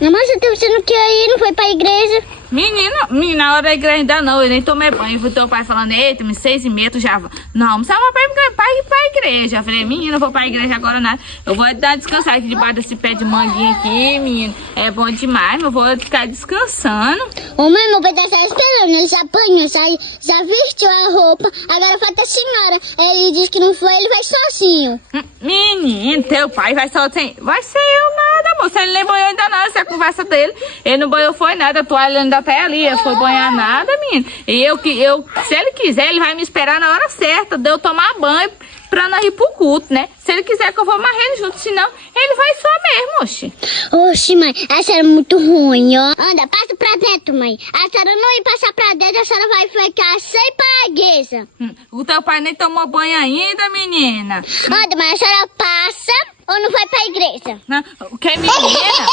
Mas você não quer ir, não foi pra igreja? Menina, na hora da igreja ainda não, eu nem tomei banho. O teu pai falando, eita, 6h30 tu já... Não, não precisava pra igreja. Eu falei, menina, eu vou pra igreja agora nada. Eu vou dar descansar aqui debaixo desse pé de manguinha aqui, menino. É bom demais, eu vou ficar descansando. Ô mãe, meu pai tá só esperando, ele já apanhou, já vestiu a roupa. Agora falta a senhora. Ele disse que não foi, ele vai sozinho. Menino, teu pai vai só sem... Vai ser eu nada, moça. Ele nem banhou ainda não, essa é a conversa dele. Ele não banhou foi nada, a toalha ainda tá ali, ele foi banhar nada, menino. E se ele quiser, ele vai me esperar na hora certa de eu tomar banho pra nós ir pro culto, né? Se ele quiser que eu vou amarrar ele junto, senão ele vai só mesmo, oxi. Oxi, mãe, a senhora é muito ruim, ó. Anda, passa pra dentro, mãe. A senhora não ir passar pra dentro, a senhora vai ficar sem pragueça. O teu pai nem tomou banho ainda, menina. Anda, mas a senhora passa ou não vai pra igreja? Não, que menina?